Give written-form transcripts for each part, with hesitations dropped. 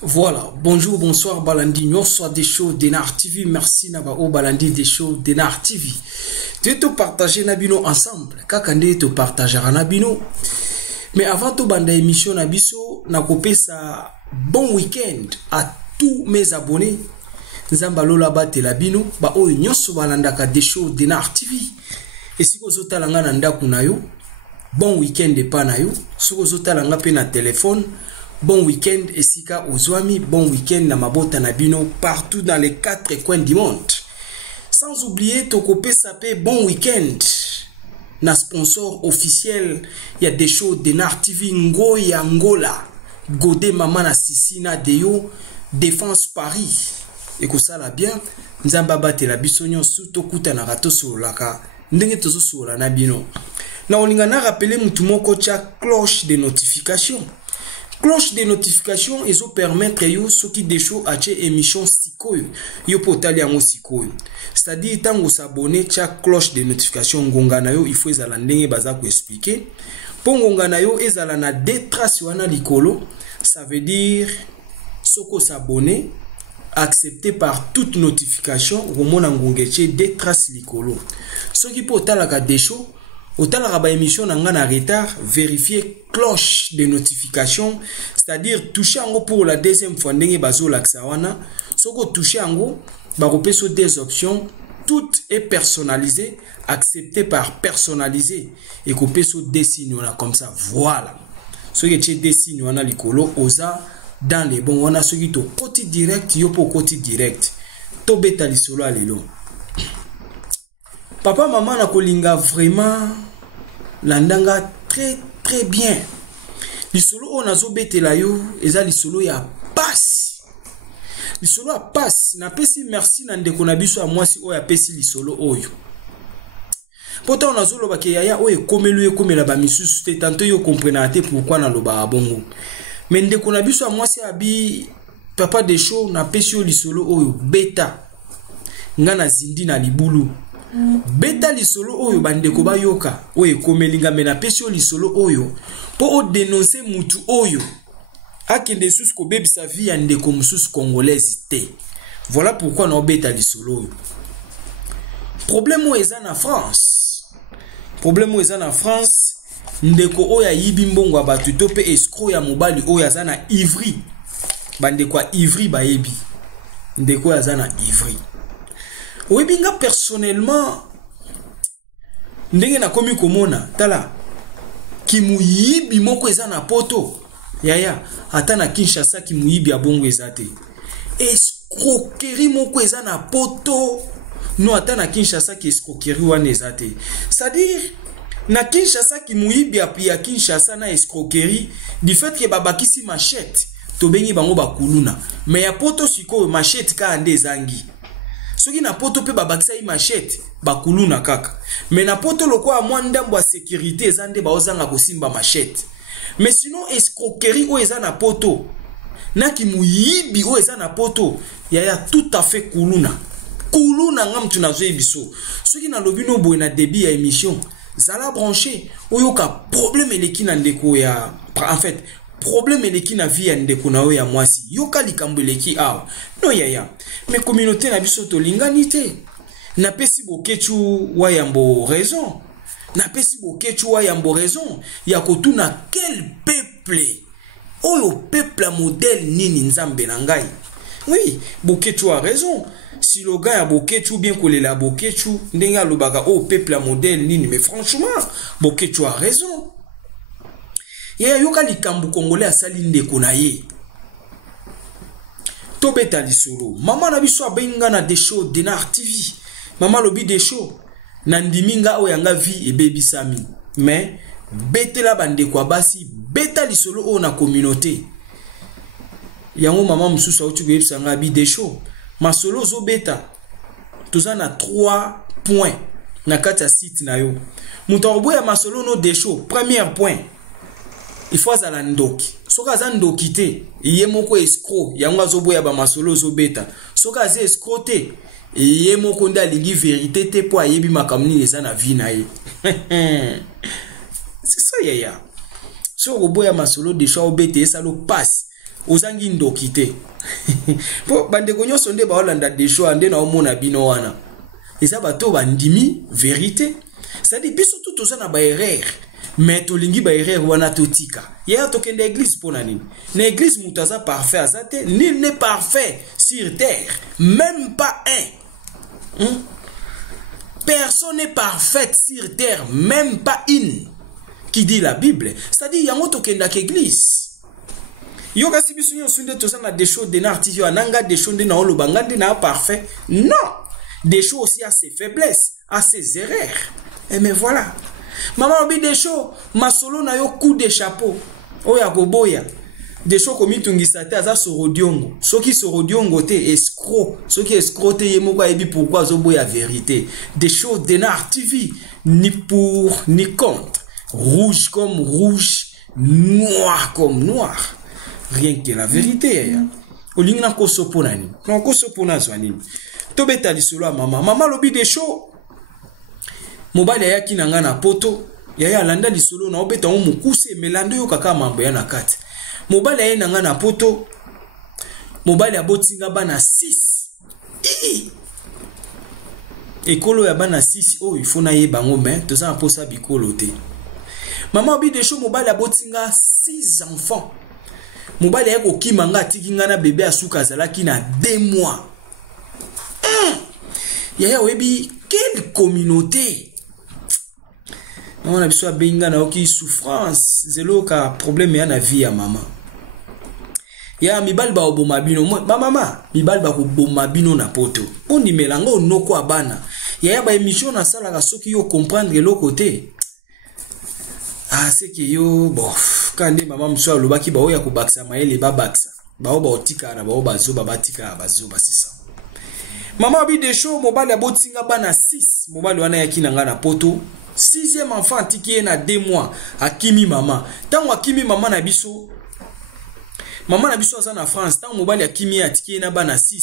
Voilà, bonjour, bonsoir, Balandi, nous sommes des shows d'Enar TV, merci Nabao Balandi des shows d'Enar TV. Tu es partager Nabino ensemble, kakande te partagera Nabino. Mais avant de bande émission Nabiso, nakopé ça bon week-end à tous mes abonnés. Nzambalo la bate la bino, ba o nyonso balandaka des shows d'Enar TV. Et si vous êtes là kunayo, bon week-end de panayo, si vous êtes là na téléphone. Bon week-end Esika Ozwami, bon week-end na mabota nabino partout dans les 4 coins du monde. Sans oublier Tokope Sapé, bon week-end. Na sponsor officiel, il y a des shows d'Enar TV Ngoy Angola, Godé Mamana Sissina Deyo, Défense Paris. Et que ça la bien, Nzambaba te la bisonyo suto kuta na rato sur laka, ndenge tozo sur la nabino. Na olingana rappeler mutumoko cha cloche de notification. Cloche de notification et zo permettre yo ce qui décho à che émission sikoyo yo potali yango sikoyo. C'est-à-dire tango s'abonner cha cloche de notification ngongana yo il faut ezala ndenge baza ko expliquer. Po ngongana yo ezala na deux traces wana likolo, ça veut dire soko s'abonner accepté par toute notification romona ngongeche deux traces likolo. Ce qui potala ka décho autant la émission n'a retard, vérifier cloche de notification, c'est-à-dire toucher en pour la deuxième fois n'engé bazo laksawana, soko toucher en gros, barope sur des options, tout est personnalisé, accepté par personnalisé, et coupé sur des signes comme ça, voilà. Ce qui est des signes on a likolo, osa dans les bons, on a ce qui est côté direct, yo pour côté direct, to beta lisolo alelo. Papa maman na kolinga vraiment landanga très bien. Lisolo on azo betela yo eza lisolo ya passe. Lisolo a passe na pesi merci na ndeko na biso a mwasi oya pesi lisolo oyo. Pota on azo loba ke yaya oye komelu e komela ba misusu te tanto yo comprena te pourquoi na loba bongo. Mais ndeko na biso a mwasi abi papa de show na pesi yo lisolo oyo beta. Ngana zindi na libulu. Beta lisolo oyo bandeko bayoka oye komelinga mena pesio lisolo oyo po o dénoncer mutu oyo akende sus ko bebi sa vie ndeko mususu congolaise te. Voilà pourquoi na beta lisolo oyo. Problème eza na France. Problème eza na France ndeko oya yibi mbongo abatu to pe escroc ya mobali oyo azana ivri. Bandeko ivri ba yebi. Ndeko azana ivri. Oui, bien personnellement, ndenge na komi komona tala kimuyibi moko eza na poto yaya ata na Kinshasa kimuyibi abongo ezate escroquerie moko eza na poto no ata na Kinshasa ki escroquerie wana ezate c'est-à-dire na Kinshasa kimuyibi api ya Kinshasa na escroquerie du fait que babakisi machette to bengi bango bakuluna mais ya poto siko machette ka ande zangi. Soki na poto pe babakisa yi machette bakuluna kaka. Mais na poto loko a mwandambo a sécurité ezande ba ozanga kosimba machette. Mais sinon escroquerie o eza na poto. Na ki muyibi o eza na poto. Yaya tout à fait kuluna. Kuluna ngam tunazo ebiso. Soki na lobino boye na débit ya émission. Zala branché. Oyoka problème eleki na ndeko ya. En fait. Problème eleki na vie ya ndeko na ya mwasi yoka likambo eleki awa no yaya mais communauté na biso to lingani te na pesi bokechu wa yambo raison na pesi bokechu wa yambo raison ya kotuna quel peuple le peuple a modèle nini nzambe na ngai. Oui bokechu a raison si le gars a bokechu bien kolela bokechu ndenga lobaka peuple a modèle nini mais franchement bokechu a raison. Yaya yoka likambu congolais asali ndeko na ye. Tobeta lisolo. Mama na biso abenga na des shows d'Enar TV. Mama lobi des shows. Nandiminga oyanga vie et baby sami. Mais betela bandeko basi beta lisolo o na communauté. yango mama mususu auti koyebisa nga bi Desho masolo zobeta toza na 3 points na kati ya site na yo muto oboya masolo no Desho. Premier point, il faut azala ndoki. Soka za ndoki te ye moko escroc yango azoboya ba masolo zobeta. Soka za escroc te ye moko nda lingi vérité te po ayebi makamuni eza na vie na ye. C'est ça yaya. So oboya masolo Desho obeta esalo passe ozangi ndoki te. Po bandeko nyonso nde baolanda Desho ande na omona bino wana. Eza bato bandimi vérité. C'est-à-dire biso tout ozana ba erreur. Mais tolingi ba erreur wana totika. Ya tokende église pona nini? Na église mutaza parfait azate, nul n'est parfait sur terre, même pas un. Personne n'est parfait sur terre, même pas une. Qui dit la Bible. C'est-à-dire yango tokende ak église. Yo kasi biso nyonso nde tozana des choses de nartivio ananga des choses de na olobanga nde na parfait. Non. Des choses aussi à ses faiblesses, à ses erreurs. Et mais voilà. Maman obi Desho masolo na yo coup de chapeau. Oya koboya. Desho komitungisa te aza sorodiongo. Soki sorodiongo te escroc. Soki escroc te yemoko ayebi pourquoi zoboya vérité. Desho Denar TV ni pour ni contre. Rouge comme rouge, noir comme noir. Rien que la vérité. Olingi na kosopo nani. Na kosopo na zwani. Tobeta lisolo mama. Mama lobi Desho mobali ayaki na nga na poto yaya alanda lisolo na obeta mo mukuse melando yo kaka mambo ya na kati mobali aye na nga na poto mobali abotinga bana 6 ekolo ya bana 6 il faut na ye bango mais toza na posa bikolo te mama obi Desho mobali abotinga 6 enfants mobali aye kokima nga atiki nga na bebe asuka azalaki na 2 mois yaya oyebi quelle communauté. On a besoin de benga na oki souffrance zelo ka problème ya na vie ya mama. Ya mibali ba oboma bino mama mibali ba ko boma bino na poto. Ondi melango noko abana. Ya ba émission na sala ka soki yo comprendre le côté. Ah c'est que yo bof kande mama mso alobaki ba oya ko baksa maele ba baksa. Ba oba otika na ba oba zoba batika bazoba sisa. Mama obi Desho mobali abotinga bana 6 mobali wana yaki na nga na poto 6e enfant tiki na 2 mois akimi mama tango akimi mama na biso aza na France tango mobali akimi atiki na bana 6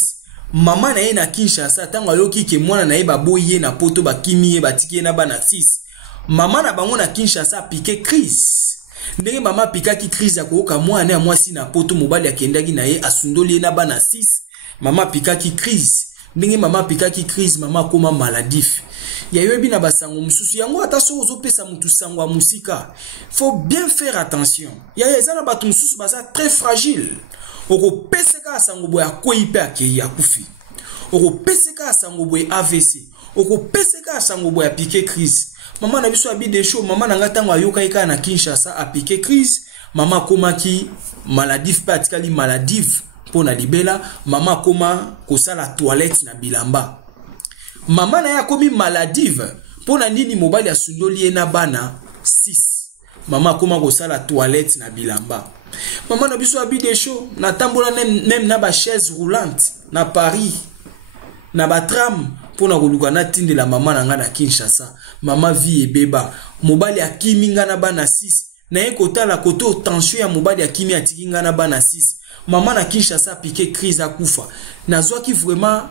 mama na ye na Kinshasa tango ayoki ke mwana na ye baboye na poto bakimi ye batiki na bana 6 mama na bango na Kinshasa piqué crise ndenge mama pikaki crise akoka mwana ya mwasi na poto mobali akendaki na ye asundoli na bana 6 mama pikaki crise ndenge mama pikaki crise mama koma maladif ya yobi na basango mususu yango ata so ozopesa mutu sango ya musika faut bien faire attention ya ezala batu mususu baza très fragile oko peseka sango boya koipe akei akufi oko peseka sango boya AVC oko peseka sango boya piqué crise mama na biso abi Desho mama na ngatango ayoka ika na Kinshasa a piqué crise mama komaki maladif patikali maladif pona libela mama koma kosala toilette na bilamba mama na ya komi maladive pona nini mobali asundoli na bana 6 mama koma kosala toilette na bilamba mama na biso abi Desho na tambola même na ba chaise roulante na Paris na ba tram pona koluka na tindela mama na nga na Kinshasa mama vie ebeba mobali akimi nga na bana 6 na ye kotala koto tension ya mobali akimi atiki nga na bana 6 maman na Kinshasa piqué crise à kufa nazwaki vraiment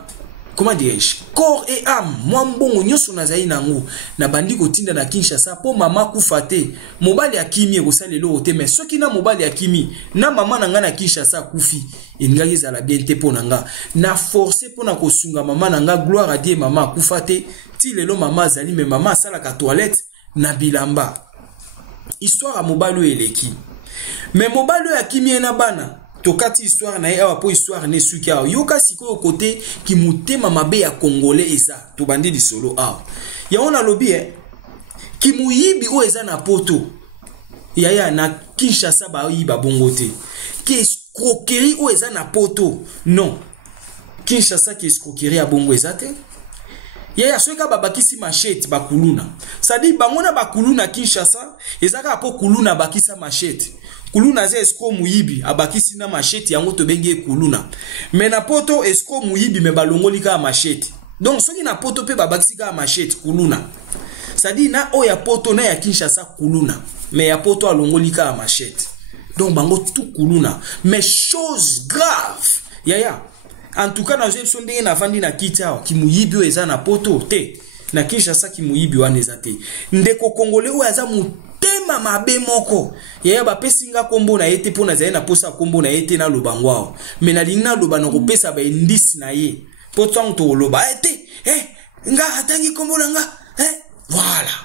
comment dirais-je corps et âme moi mbongo nyoso nazai nango na bandi kotinda na Kinshasa po mama kufa te mobali akimi ekosalelo te mais soki na mobali akimi na mama na nga na Kinshasa kufi ingaki za la bien te po nanga na forcer po na kosunga mama na nga gloire à Dieu mama kufa te ti lelo mama zali mais mama sala ka toilette na bilamba histoire à mobali eleki mais mobali akimi na bana tokati histoire na awa po histoire ne suki awa yoka siko côté ki mutema mabe ya congolais eza to bandi di solo awa ya ona lobi ki muyibi o eza na poto ya na Kinshasa ba yiba bongo te ki escroquerie o eza na poto non Kinshasa ki escroquerie a bongo eza te Yaya soka babakisi machete bakuluna. Sadi bangona bakuluna Kinshasa, ezaka apo kuluna bakisa machete. Kuluna ze esko muyibi abakisi na machete yango to benge kuluna. Mais na poto esko muyibi me balongoli ka machete. Donc soki na poto pe babakisi ka machete kuluna. Sadi na oya poto na ya Kinshasa kuluna. Mais ya poto alongoli ka machete. Donc bango tout kuluna. Mais chose grave. Yaya. En tout cas, dans une sonde na vandi na kitao ki muyibi eza na poto te na Kinshasa ki muyibi wana eza te. Ndeko Congolais o aza mutema mabe moko. Yaya ba pesinga kombo na yete pona za na posa kombo na yete na lobangwao. Mais na lingna loba na kopesa ba indisi na ye. Potang to loba ete nga atangi kombo na nga voilà.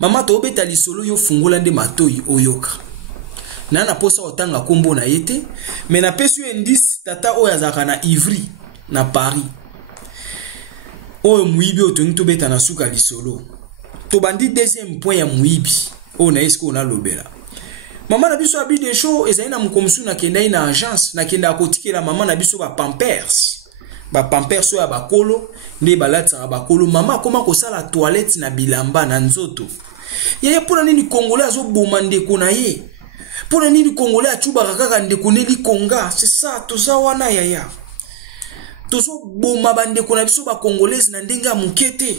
Mama to beta lisolo yo fungola nde matoi oyoka. Na posa otanga kombo na yete mais na pesu indis tata oya zaka na Ivry na Paris oyo muibi otongi to beta na suka lisolo to bandi deuxième point ya muibi o na esko na lobela mama na biso abi de show ezali na mukomsu na kenda na agence na kenda akotikela mama na biso ba pampers oya bakolo nde balatsa bakolo mama koma kosala toilette na bilamba na nzoto yeye pona nini Congolais azo boma ndeko na ye. Pour le nid Congolais à Tchouba kaka ndeko neli Konga, c'est ça toza wana yaya. Tozo boma bande kona biso ba Congolaise na ndenga mukete.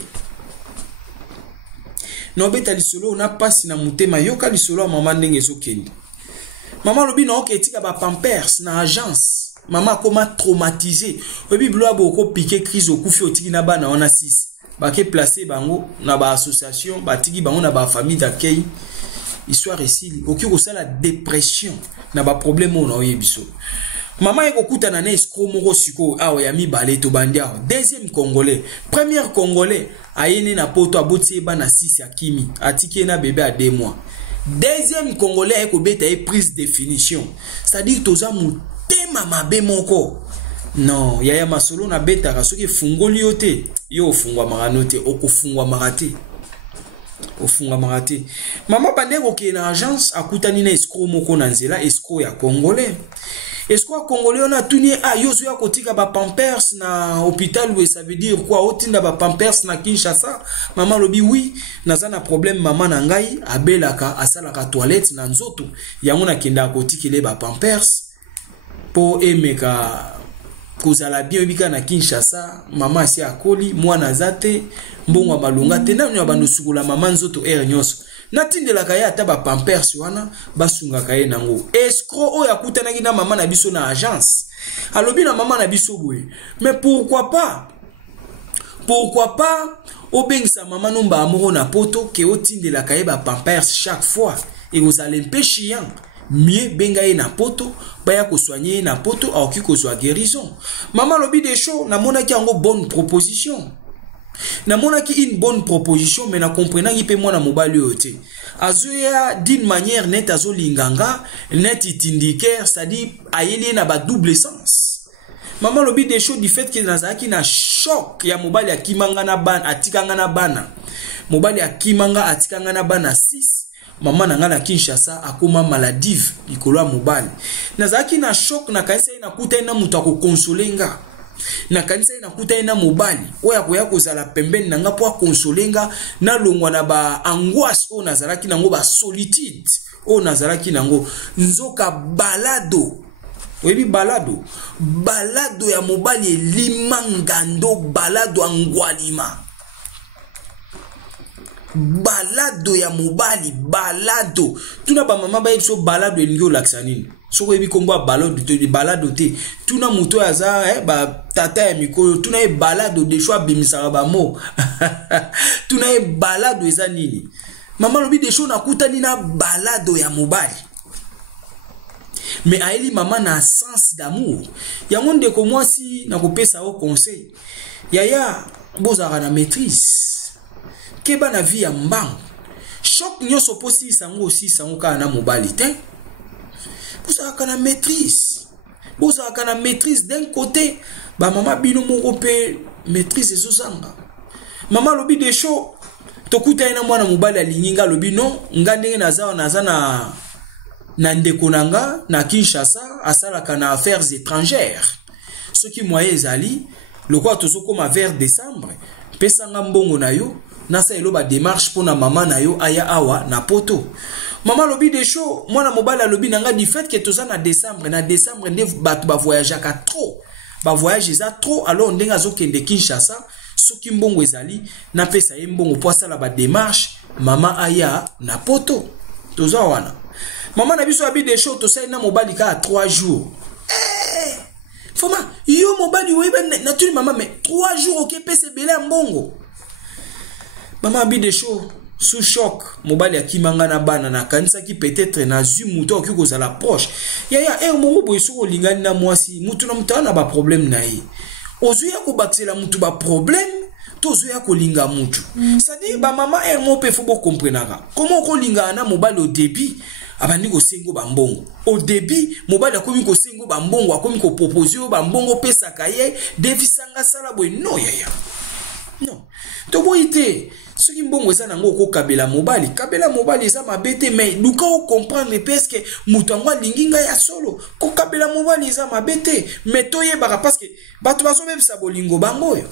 No beta lisolo na pasi na mutema yoka lisolo mama ndenge zokende. Mama lobi na oketika ba pampers na agence. Mama koma traumatisé. Obi bloa boko piqué crise okufi otiki na bana wana 6. Ba ke placer bango na ba association, ba tiki bango na ba famille d'accueil. Histoire ici, okiko sala dépression na ba problème on oyebiso. Maman ekokuta na escro moko siko awa ya mibale to bandia. Deuxième Congolais, premier Congolais ayene na poto aboti ba na 6 ya kimi, atiki na bébé à 2 mois. Deuxième Congolais eko beta e prise définition. C'est-à-dire toza mutema mabe moko. Non, yaya masolo na beta ka soki fungoli yote, yo fungwa maranote, okufungwa marate. Ofunga marate. Mama bandeko ki na agence akutani na escro moko na nzela escro ya Congolais. Escro ya Congolais on a tuni yozo ya kotika ba pampers na hôpital où ça veut dire quoi otinda ba pampers na Kinshasa. Mama lobi oui, naza na problème mama na ngai abelaka asalaka toilette na nzoto. Yango na kenda kotikele ba pampers po emeka kozala bien bika na Kinshasa mama si akoli mwana zate mbongo balunga te na bandu sukula mama nzoto nyonso natindela kaya ata ba pampers wana basunga kaye nango escro oya kutana na mama na biso na agence alobi na mama na biso boye mais pourquoi pas obengisa mama nomba amoro na poto ke otindela kaye ba pampers chaque fois et vous allez chiant mieux bengaye na poto baya ko soigner na poto aoki ko soa guérison. Mama lobi de show na mona ki ango bonne proposition. Na mona ki une bonne proposition mais na comprena ki pe mwana mobali ote. Azoya d'une manière net azo linganga net itindiker c'est-à-dire ayeli na ba double sens. Mama lobi de show du fait que nazaki na choc ya mobali akimanga na bana atikanga na bana. Mobali akimanga atikanga na bana 6. Mama nanga na Kinshasa akoma maladive likolo ya mobali. Nazaki na shock na kanisa ina kuta ina mutu akokonsolenga. Na kanisa ina kuta ina mobali. Oya koya kozala pembeni nanga po akonsolenga na longwa na ba angoisse o nazalaki nango ba solitude. O nazalaki nango nzoka balado. Webi balado. Balado ya mobali limangando balado angwalima. Balado ya mobali balado tuna ba mama ba yebso balado elingo laksanini soko yebi kombo balado te tuna muto aza ba tata ya mikolo tuna e balado de choix bimisaka ba mo tuna e balado eza nini mama lobi de choix nakutani na balado ya mobali mais aeli mama na sens d'amour yango ndeko mwasi nakopesa o conseil yaya bozaka na maîtrise keba na vie ya mbangu choc nyoso posi sango aussi sango ka na mobali te bozaka na maîtrise d'un côté ba mama bino moko pe maîtrise ezozanga mama lobi de show tokuta ina mwana mobali alinginga lobi non nga ndenge naza na ndeko nanga na Kinshasa asalaka na affaires étrangères ce qui moyen ezali le quoi tozokoma vers décembre pesa nga mbongo na yo nasa elo ba démarche pour na mama na yo aya awa na poto. Maman lobi de show mwana mobala lobi nanga du fait que toza na décembre nde bato ba voyager ka trop ba voyage za trop alors ndenga zo kende Kinshasa soki mbongo ezali na pesa ye mbongo po asala ba démarche mama aya na poto toza wana. Maman na biso abi de show to sai na mobali ka 3 jours. Foma yo mobali weba natuli mama mais 3 jours ok pesa bela mbongo. Maman abi de show sous choc mobali akimanga na bana na kanisa ki peut-être na zu muto ki kozala proche ya mo boy soko lingani na mwasi mutu na mutana ba problème na ye ozuya ko baksela mutu ba problème tozuya ko linga mutu c'est-à-dire ba mama mo pe fo bo comprendre comment ko linga na mobali au début abandi ko sengo ba mbongo au début mobali akomi ko sengo ba mbongo akomi ko proposer ba mbongo pesa kaye defisanga sala boy no ya non to boite ce qui mbongo eza nango ko kabela mobali eza mabete mais luka o comprendre parce que mutango linginga ya solo ko kabela mobali eza mabete mais toyebaka parce que bato baso bebisa bolingo bango yo.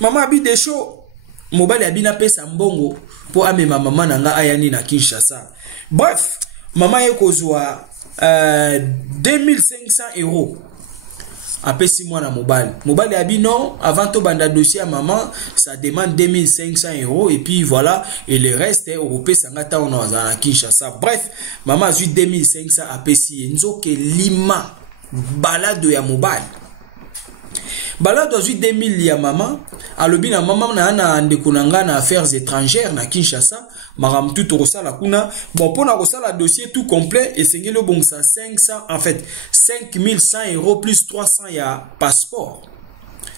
Mama abi de show mobali abina pesa mbongo po amema mama nanga ayani na Kinshasa. Bref mama ye kozwa 2500 euros apesi mwana mobali abi non avant to banda dossier à maman ça demande 2500 euros et puis voilà et le reste européen sangata on a Kinshasa. Bref maman a eu 2500 apesi nzoke lima balado ya mobali balado a eu 2000 ya maman alobi na maman na ndeko nanga na affaires étrangères na Kinshasa maram tout rosala kuna bon pour na rosala dossier tout complet et sengelo bon ça 500 en fait 5100 euros plus 300 ya passeport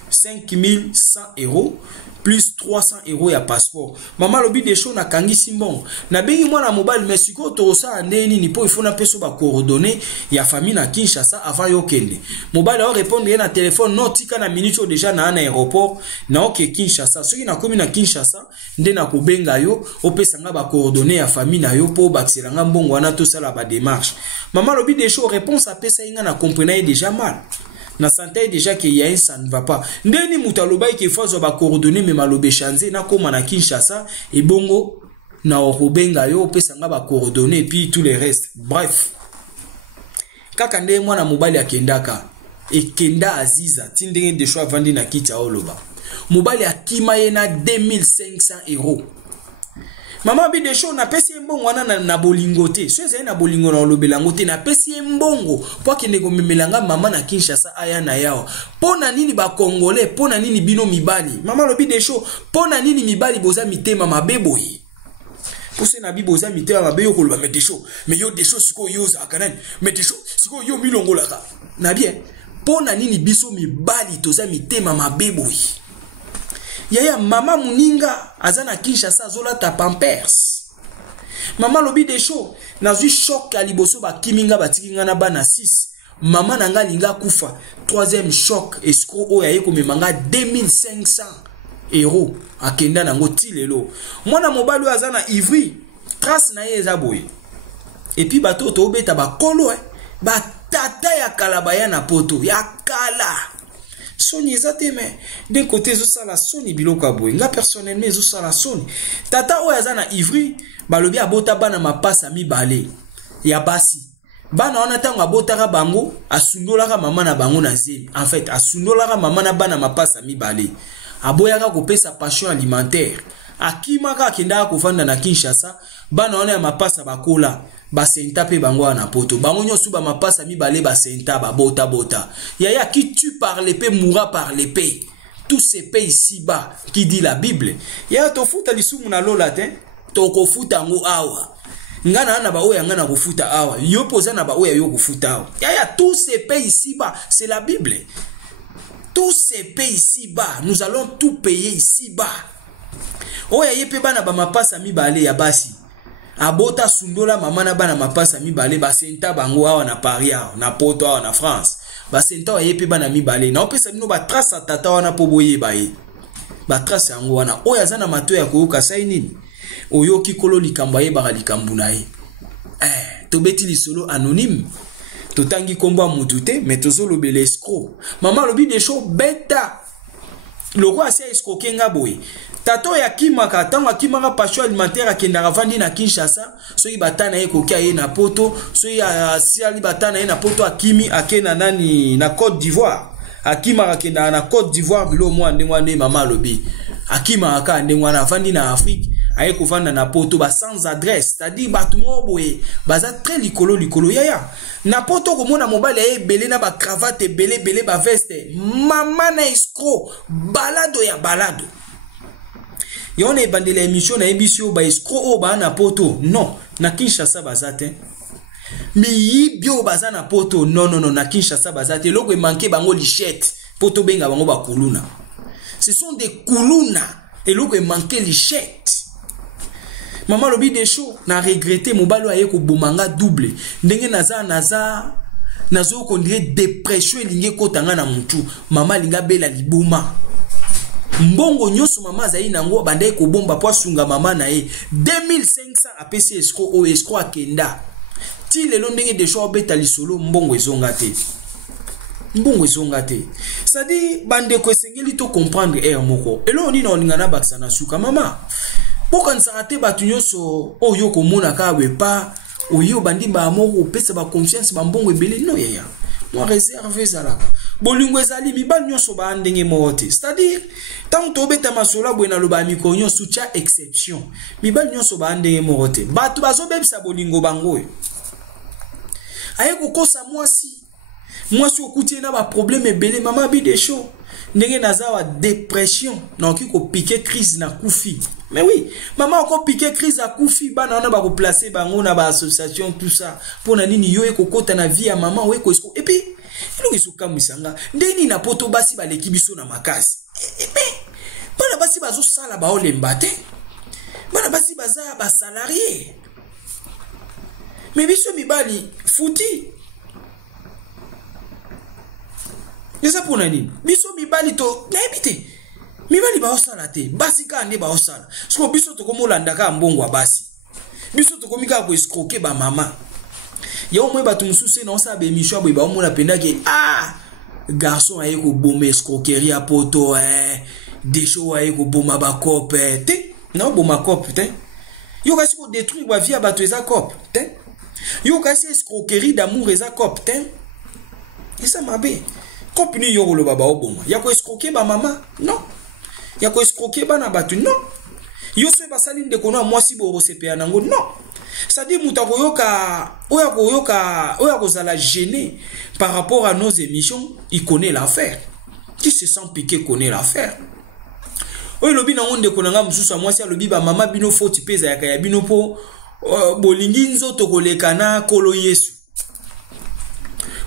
5100 euros plus 300 euros ya passeport. Maman lobi de show na kangi simbon na bengi mwana mobile mais siko to sa ndeni ni po il faut na peso ba coordonner ya famille na Kinshasa avant yo kende mobile a répondre na téléphone non tika na minute déjà na aéroport na ok Kinshasa soki na komi na Kinshasa nde na ko benga yo opesa nga ba coordonner ya famille na yo po baksela nga mbongo wana to sala ba démarche. Maman lobi de show réponse à pesa inga na comprenait déjà mal na santé déjà que y a ça ne va pas ndeni mutaloba ki faut ba coordonner mais malobe chanze na koma na Kinshasa et bongo na obenga yo pesa nga ba coordonner et puis tout les restes. Bref kaka nde mwana mobali akendaka ekenda aziza tindenge de choix vandi na kita oloba mobali akima ye na 2500 euros. Maman bi de show na pesi mbongo wana na bolingo te so ezali na bolingo na olobelango te na pesi mbongo po akende ko memelanga mama na Kinshasa aya na yao pona nini ba congolais pona nini bino mibali. Maman lobi de show pona nini mibali boza mitema mabeboyi pose na biboza mitema mabeyo ko loba mete show mais yo de show siko yo za kanani mete show siko yo milongola ka na bien pona nini biso mibali toza mitema mabeboyi. Yaya mama muninga azana Kinshasa zola ta pampers. Mama lobi de show na zui choc ya liboso ba kiminga batikinga na bana 6. Mama nanga linga kufa. Troisième choc escroc oya yeko memanga 2500 euros akenda nango tilelo. Mwana mobali azana Ivry trace na ye zaboy. Et puis bato to beta ba kolo ba tata ya kalabaya na poto ya kala. Soni ezate mais d'un côté zo sala soni biloka boy nga personnellement zo sala soni tata oya zana Ivry balobi abota bana mapasa mibale ya basi bana wana tango abotaka bango asundolaka mama na bango na zemi en fait asundolaka mama na bana mapasa mibale aboyaka kopesa passion alimentaire akimaka akendaka kofanda na Kinshasa bana wana ya mapasa bakola basenta pe bango na poto bango nyosu ba mapasa mibale basenta babota bota yaya qui tue par l'épée mourra par l'épée tout se paye ici-bas qui dit la Bible yaya to futa lisumu na lola te to ko futa ngo awa ngana na ba oya ngana ko futa awa yo poza na ba oya yo ko futa awa yaya tout se paye ici-bas c'est la Bible tout se paye ici-bas nous allons tout payer ici-bas oya yepe bana ba mapasa mibale ya basi abota sundola mama na bana mapasa mibale basenta bango awa na Paris na poto awa na France basenta wa yepe bana mibale na opesa bino ba trace tata wana po boye baye ba trace yango wana oya zana mato ya koyoka sai nini oyoki kolo likambo ye ba likambu na ye to beti lisolo anonyme to tangi komba mutu te mais tozolo bele escroc mama lobi de show beta loko asia escroquer nga boye tato ya kimaka tango akimaka passion alimentaire akendaka vandi na Kinshasa soki batana ye kokia ye na poto soki asiali batana ye na poto akimi akena nani na Côte d'Ivoire akimaka akendaka na Côte d'Ivoire bilo mwa ndengwa nde mama lobi akimaka ka ndengwa na vandi na Afrique aye kovanda na poto ba sans adresse c'est-à-dire batu moboye baza très likolo yaya na poto komona mobali aye belé na ba cravate belé ba veste mama na escroc balado ya balado yone ebandela émission na ebisio ba escroc o ba na poto non na Kinshasa bazate mi yibio baza na poto non na Kinshasa bazate loko e manqué bango lichette poto benga bango ba kuluna ce sont des kuluna et loko e manqué lichette. Maman lobi des shows na regretté mobalo aye ko bomanga double ndenge nazo ko ndire dépression linge kotanga na mutu mama linga bela libuma mbongo nyoso mama zayi nango bandaye ko bomba po sunga mama na ye 2500 apesi escroc akenda ti lelo ndenge des shows beta lisolo mbongo ezonga te c'est-à-dire bande ko esengeli to comprendre moko elo ni na oningana bakisa na suka mama Pourquoi sarate batu nyonso oyo komona ka wepa oyo bandi ba moko pesa ba confiance ba mbongo ebele no yaya moi réserve ezalaka bolingo ezali mibali nyonso ba ndenge mote c'est-à-dire tant to beta masola bwena loba mikonyo soutien exception mibali nyonso ba ndenge mote batu bazo bebisa bolingo bango aye kokosa mwasi okuti na ba problème ebele mama bi de show ndenge nazawa dépression na okiko piquer crise na kufi. Mais oui, maman encore piqué crise à Koufi, bana on a pas placer bango na ba association tout ça. Pour na nini yo eko kota na vie à maman weko esko. Et puis, ilo isuka musanga, ndeni na poto basi ba lekibiso na makasi. Et puis, bana basi bazo sala ba olembate. Bana basi baza ba salarié. Mais biso mibali fouti. Nesa pour na nini? Biso mibali to na ebite. Mibali ba osala te basi ka ande ba osala siko biso to komolanda ka mbongo wa basi biso to komika ko escroquer ba mama ya omwe batu mususe na osala be émission bo ba omona penda ke garçon aye ko bomba escroquerie a poto des shows aye ko bomba ba cop te na bomba cop te yo kasi ko détruire ba vie a batu eza cop te yo kasi escroquerie d'amour eza cop te et ça mabe cop ni yo lo baba oboma ya ko escroquer ba mama non ya ko escroquer bana batu non yo se basali ndeko na mwasi bo sepea nango non ça dit muta koyoka oya kozala gêné par rapport à nos émissions il connaît l'affaire qui se sent piqué connaît l'affaire oyo lobi na ngonde konanga mususu mwasi alobi ba mama bino foti peza ya bino po bolingi nzoto kolekana kolo Yesu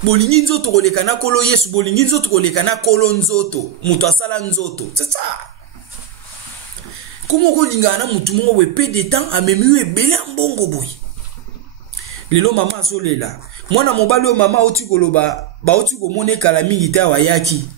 bolingi nzoto kolekana kolo Yesu bolingi nzoto kolekana kolo nzoto muto asala nzoto c'est ça. Comment ko lingana mutu mo we pe de temps amemiwe bele mbongo boy lelo mama azolela mwana mobali o mama oti koloba ba oti ko mone kala mingi ta wayaki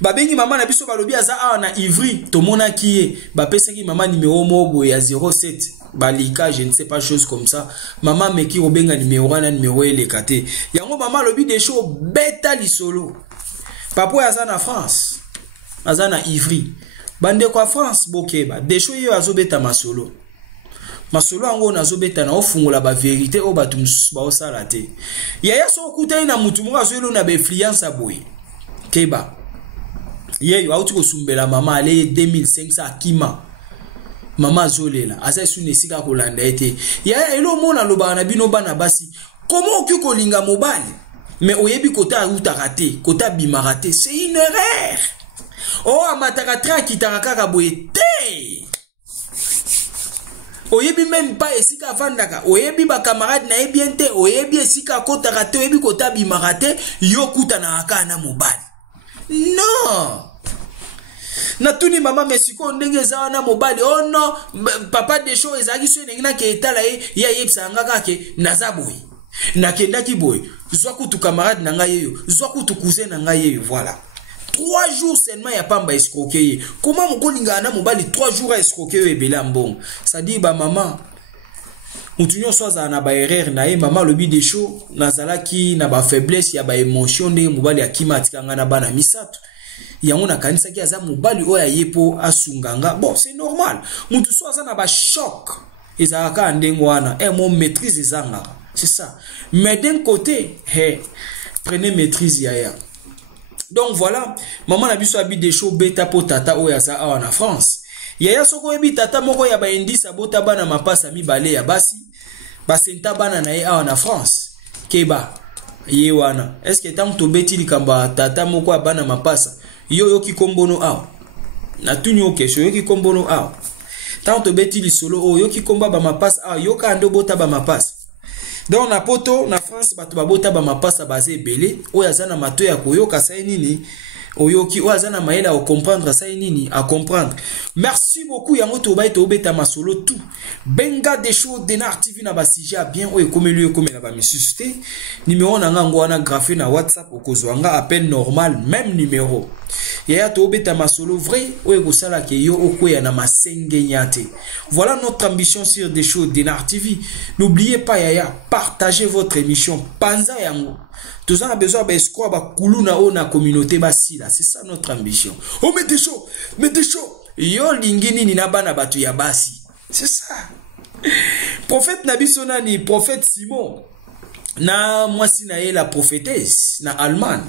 babengi mama na biso balobi aza awa na Ivry to mona kiye ba pesaki mama numéro mobo ya 07 balika je ne sais pas chose comme ça mama meki obenga numéro na numéro elekate yango mama lobi de show beta lisolo papo aza na France aza na Ivry bande kwa France bokeba desho yo azobeta masolo ango nazobeta na ofungola ba vérité o batu mususu ba osala te yaya so okuta na mutu mo azolo na be influence boy keba yeyo auti ko sumbela mama ale 2500 akima mama azolela asa sune sika kolanda ete yaya elo mona loba na bino bana basi comment okiko linga mobali mais oyebi kota utaka kota bimara c'est une erreur. Oh amataka tra kitaraka boye te oyebi même pas esika vandaka oyebi ba camarade na bien te oyebi esika kotaka te oyebi kota bimara te yo kuta na aka na mobali non na tuni mama mesiko ndenge za na mobali oh non papa de show ezaki so ndenge na ke etala ya yebsa ngaka ke nazaboy na kenda ki boy zwa kutu camarade na ngai yeyo zwa kutu cousin na ngai yeyo voilà 3 jours seulement ya pamba escroquer comment mon kolinga na mobali 3 jours à escroquer ebela mbongo ça dit ba maman mutunyo soza na ba erreur na ye mama lobi de show nazalaki na ba faiblesse ya ba émotion ne mobali akima atikanga na bana misato yango na kanisa ki aza mobali oyo ayepo asunganga. Bon, c'est normal. Mutu so aza na ba choc. Ezalaka ndenge wana. Mon maîtrise ezanga. C'est ça. Mais d'un côté, prenez maîtrise yaya. Donc voilà, maman na biso abi des show beta po tata oyo aza awa na France. Yaya soko ebi tata moko ya ba indisa bota bana mapasa mibale ya basi. Basenta bana na ye awa na France. Keba ye wana. Est-ce que tant to beti likamba tata moko ya bana mapasa yo yoki kombono awa. Na tunyo kesho yoki kombono awa. Tant to beti li solo o yoki komba ba mapasa awa yoka ando bota ba mapasa. Donc na poto na France bato babota ba mapasa baze ebele oyo aza na mato ya koyoka sai nini oyoki oyo aza na mayela o comprendre sai nini a comprendre. Merci beaucoup yango to ba beta masolo tout benga des shows Denar TV na ba sujet bien oyo komelu comme na ba misuste numéro na ngo wana graphe na WhatsApp okozwanga appel normal même numéro yaya to beta masolo vrai oyo kosala ke yo okoya na masenge nyate. Voilà notre ambition sur des shows Denar TV. N'oubliez pas yaya, partagez votre émission panza yango. Tous on a besoin d'escroire ba kuluna o na communauté basi là, c'est ça notre ambition. Oh mais des shows yo lingini ni na bana batu ya basi. C'est ça. Prophète Nabisona ni prophète Simon na mwasi na ye la prophétesse na Allemagne.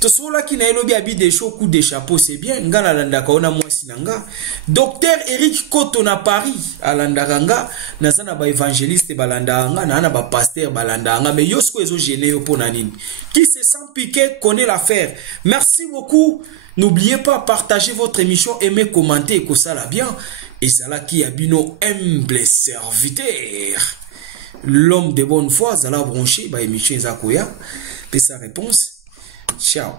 To sola ki na elobi abi des shows coup de chapeau c'est bien ngana landa ka ona mwasi nanga. Docteur Eric Koto na Paris alanda nga na sana ba évangéliste balanda nga na ba pasteur balanda nga mais yosko ezo gêner yo pona nini. Qui se sent piqué connaît l'affaire. Merci beaucoup. N'oubliez pas partager votre émission, aimer, commenter que ça la bien. Et ça là qui a bino humble serviteur. L'homme de bonne foi, ça l'a branché, bah émission Zakoya. Et sa réponse. Ciao.